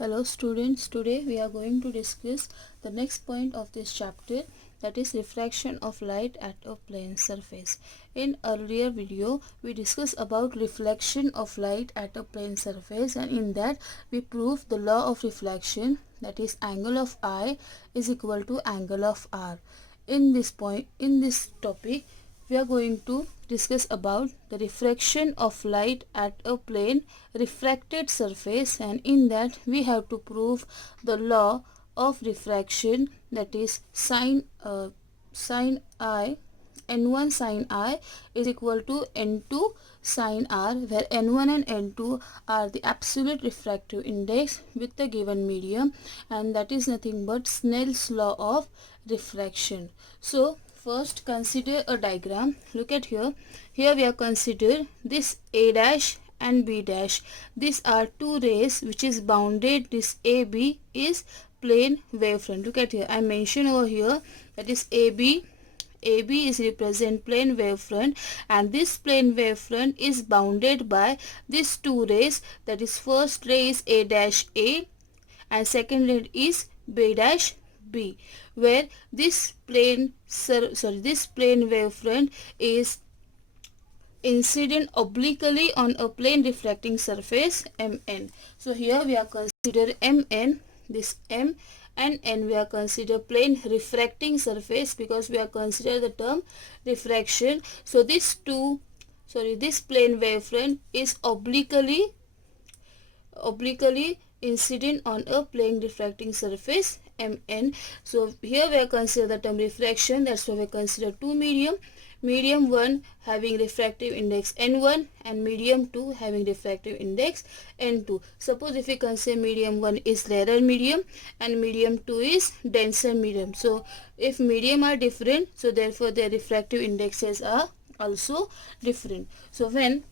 Hello students, today we are going to discuss the next point of this chapter, that is refraction of light at a plane surface. In earlier video we discussed about reflection of light at a plane surface, and in that we proved the law of reflection, that is angle of I is equal to angle of R. In this topic we are going to discuss about the refraction of light at a plane refracted surface, and in that we have to prove the law of refraction, that is sine I, n1 sine I is equal to n2 sine R, where n1 and n2 are the absolute refractive index with the given medium, and that is nothing but Snell's law of refraction. So first consider a diagram. Look at here. Here we are consider this A dash and B dash. These are two rays which is bounded. This AB is plane wavefront. Look at here. I mentioned over here that is AB. AB is represent plane wavefront, and this plane wavefront is bounded by these two rays. That is first ray is A dash A and second ray is B dash B, where this plane wavefront is incident obliquely on a plane refracting surface MN. So here we are consider MN, this M and N we are consider plane refracting surface, because we are consider the term refraction. So this plane wavefront is obliquely incident on a plane refracting surface MN. So here we are consider the term refraction. That's why we consider two medium. Medium 1 having refractive index N1 and medium 2 having refractive index N2. Suppose if we consider medium 1 is rarer medium and medium 2 is denser medium. So if medium are different, so therefore their refractive indexes are also different. So when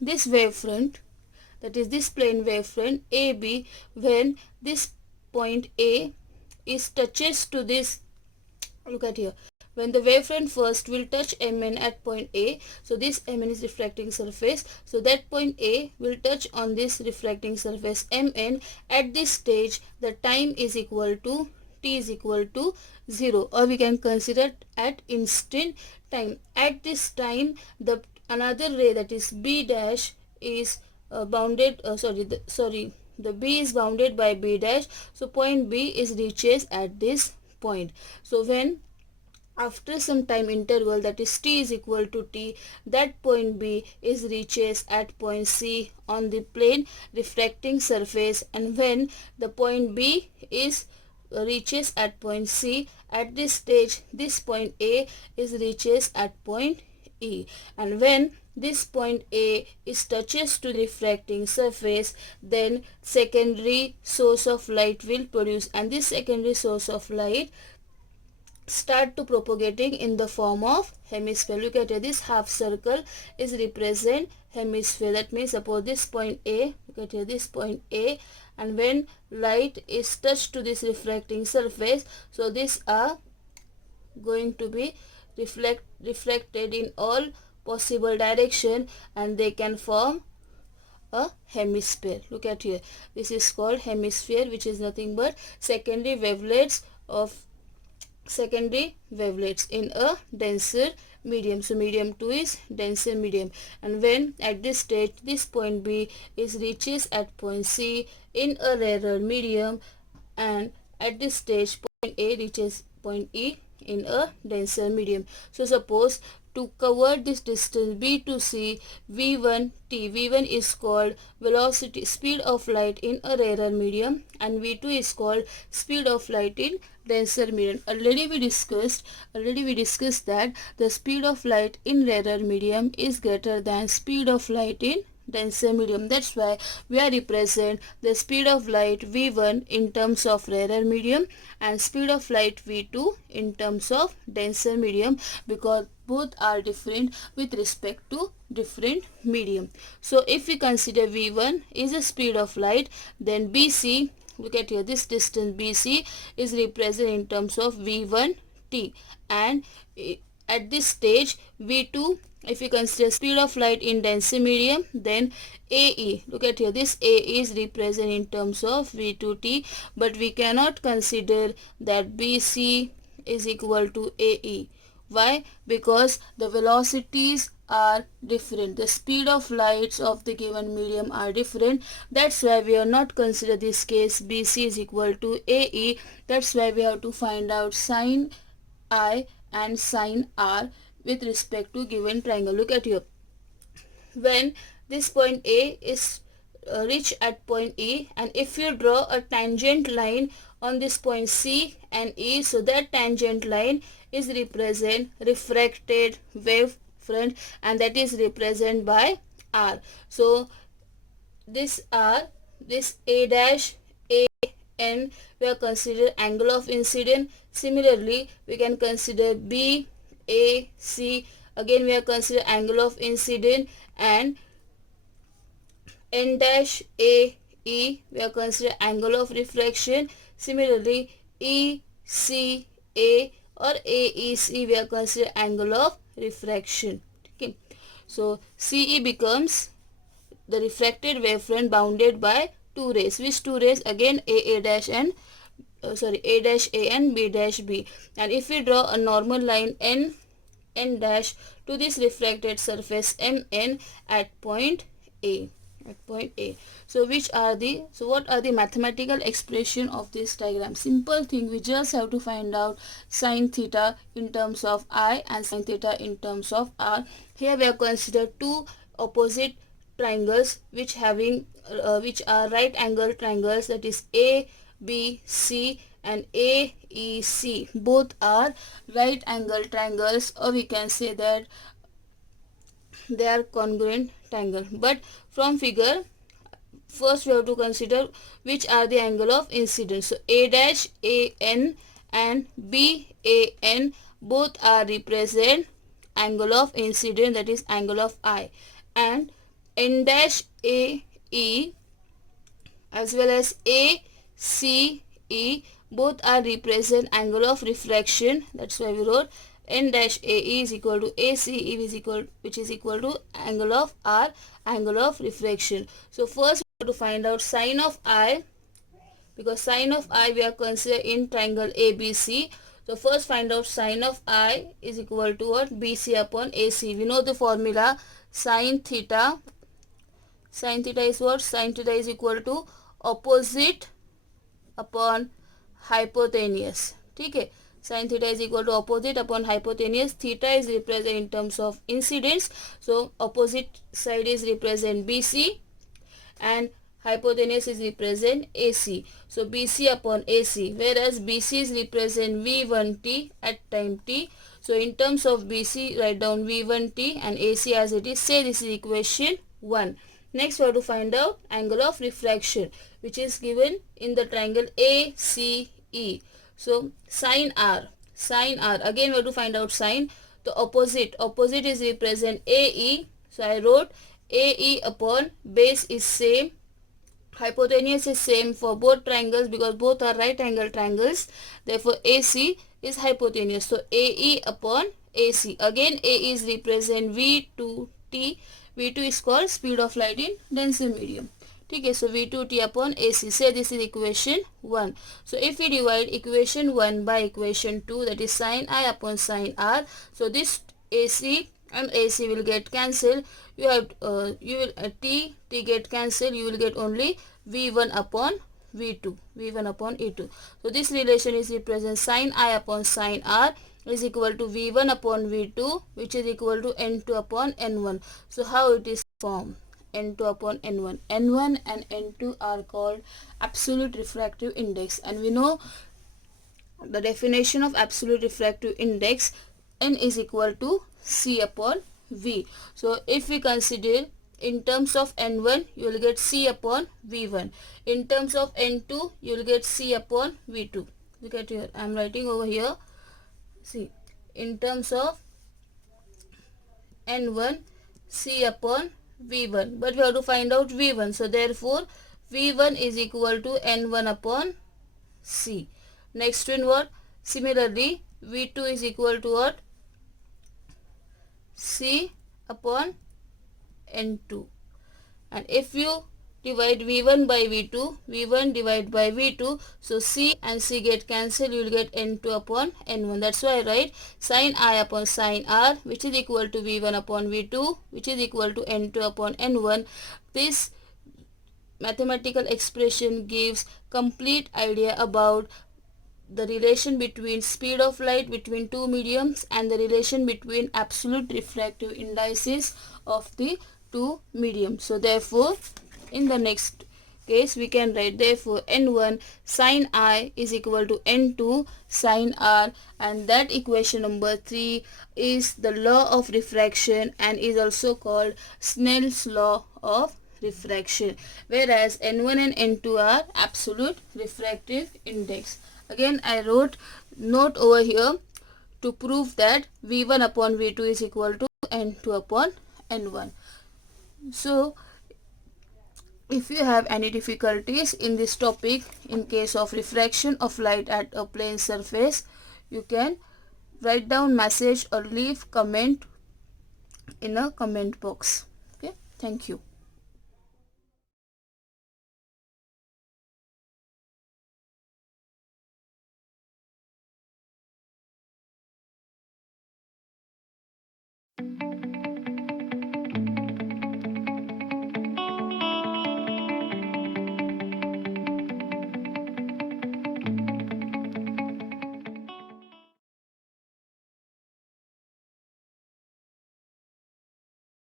this wavefront, that is this plane wavefront AB, when this point A is touches to this, look at here, when the wavefront first will touch MN at point A, so this MN is refracting surface, so that point A will touch on this refracting surface MN. At this stage the time is equal to t is equal to 0, or we can consider at instant time. At this time the another ray, that is B dash, is bounded the B is bounded by B dash, so point B is reaches at this point. So when after some time interval, that is t is equal to t, that point B is reaches at point C on the plane refracting surface, and when the point B is reaches at point C, at this stage this point A is reaches at point E, and when this point A is touches to refracting surface, then secondary source of light will produce, and this secondary source of light start to propagating in the form of hemisphere. Look at it, this half circle is represent hemisphere. That means suppose this point A, look at here, this point A, and when light is touched to this refracting surface, so these are going to be reflected in all possible direction, and they can form a hemisphere. Look at here, this is called hemisphere, which is nothing but secondary wavelets in a denser medium. So medium 2 is denser medium, and when at this stage this point B is reaches at point C in a rarer medium, and at this stage point A reaches point E in a denser medium. So suppose to cover this distance B to C, V1 T, V1 is called velocity, speed of light in a rarer medium, and V2 is called speed of light in denser medium. Already we discussed that the speed of light in rarer medium is greater than speed of light in denser medium. That's why we are represent the speed of light V1 in terms of rarer medium and speed of light V2 in terms of denser medium, because both are different with respect to different medium. So if we consider V1 is the speed of light, then BC, look at here, this distance BC is represented in terms of V1 T, and at this stage v2, if you consider speed of light in denser medium, then AE, look at here, this AE is represented in terms of v2t, but we cannot consider that BC is equal to AE. Why? Because the velocities are different, the speed of lights of the given medium are different. That's why we are not consider this case BC is equal to AE. That's why we have to find out sine I and sine R with respect to given triangle. Look at here, when this point A is reach at point E, and if you draw a tangent line on this point C and E, so that tangent line is represent refracted wave front, and that is represented by R. So this R, this A dash A N, we are consider angle of incidence. Similarly, we can consider B A C, again we are consider angle of incidence, and N dash A E, we are consider angle of refraction. Similarly, E C A or AEC, we are consider angle of refraction. Okay, so CE becomes the refracted wavefront bounded by two rays. Which two rays? Again A dash and A dash A and B dash B. And if we draw a normal line N dash to this refracted surface MN at point A, so what are the mathematical expression of this diagram? Simple thing, we just have to find out sine theta in terms of I and sine theta in terms of R. Here we have considered two opposite triangles which are right angle triangles, that is ABC and AEC. Both are right angle triangles, or we can say that they are congruent triangle. But from figure, first we have to consider which are the angle of incidence. So A dash AN and BAN both are represent angle of incidence, that is angle of I, and N dash AE as well as ACE both are represent angle of refraction. That's why we wrote N dash AE is equal to ACE which is equal to angle of R, angle of refraction. So first we have to find out sine of I, because sine of I we are considered in triangle ABC. So first find out sine of I is equal to what? BC upon AC. We know the formula, sine theta. Sine theta is what? Sine theta is equal to opposite upon hypotenuse. Okay, sin theta is equal to opposite upon hypotenuse. Theta is represented in terms of incidence, so opposite side is represent BC and hypotenuse is represent AC. So BC upon AC, whereas BC is represent V1t at time t. So in terms of BC, write down V1t and AC as it is. Say this is equation 1. Next we have to find out angle of refraction, which is given in the triangle ACE. So sine R, again we have to find out sine. The opposite is represent AE. So I wrote AE upon base is same, hypotenuse is same for both triangles because both are right angle triangles. Therefore AC is hypotenuse. So AE upon AC. Again AE is represent V2t. V2 is called speed of light in denser medium. Okay, so V2t upon AC. Say this is equation 1. So if we divide equation 1 by equation 2, that is sine I upon sine R. So this AC and AC will get cancelled. You have T get cancelled. You will get only V1 upon V2, V1 upon E2. So this relation is represent sine I upon sine R is equal to V1 upon V2, which is equal to N2 upon N1. So how it is formed? N2 upon N1. N1 and N2 are called absolute refractive index, and we know the definition of absolute refractive index, N is equal to C upon V. So if we consider in terms of N1, you will get C upon V1. In terms of N2, you will get C upon V2. Look at here, I am writing over here. See, in terms of N1, C upon V1, but we have to find out V1. So therefore V1 is equal to N1 upon C. Next one what? Similarly V2 is equal to what? C upon N2. And if you divide V1 by V2, V1 divided by V2, so C and C get cancelled, you will get N2 upon N1. That's why I write sin I upon sin R, which is equal to V1 upon V2, which is equal to N2 upon N1. This mathematical expression gives complete idea about the relation between speed of light between two mediums and the relation between absolute refractive indices of the two mediums. So therefore, in the next case we can write therefore N1 sin I is equal to N2 sin R, and that equation number 3 is the law of refraction and is also called Snell's law of refraction, whereas N1 and N2 are absolute refractive index. Again I wrote note over here to prove that V1 upon V2 is equal to N2 upon N1. So if you have any difficulties in this topic in case of refraction of light at a plane surface, you can write down message or leave comment in a comment box. Okay, thank you.